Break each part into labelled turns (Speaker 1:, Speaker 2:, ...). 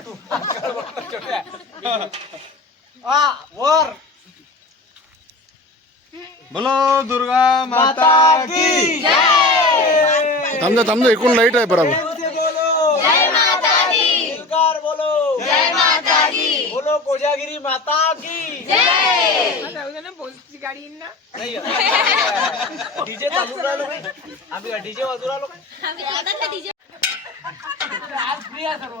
Speaker 1: આ વોર.
Speaker 2: બોલો દુર્ગા માતા કી.
Speaker 1: જય તમને તમને
Speaker 3: એકુણ
Speaker 4: લાઈટ આવે બરાબર.
Speaker 1: જય માતાજી દુર્ગાર બોલો. જય માતાજી બોલો કોજાગીરી માતા કી. જય.
Speaker 5: આને બોલતી ગાડી ના.
Speaker 1: ડીજે તાલુરા લોકો આમે ડીજે વાજુરા લોકો
Speaker 3: આમે દાદા ડીજે.
Speaker 1: આજ પ્રિયા કરો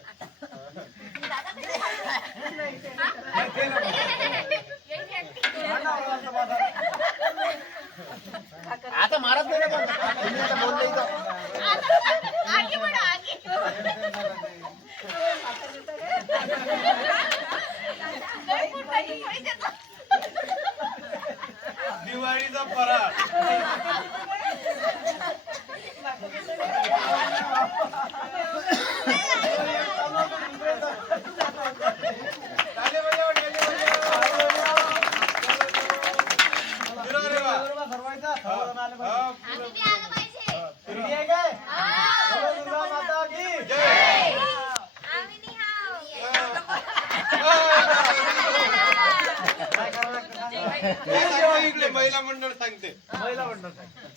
Speaker 2: दिवाळीचा फराळ. ताली
Speaker 1: इकडे
Speaker 2: महिला मंडळ सांगते.
Speaker 1: महिला मंडळ सांगा.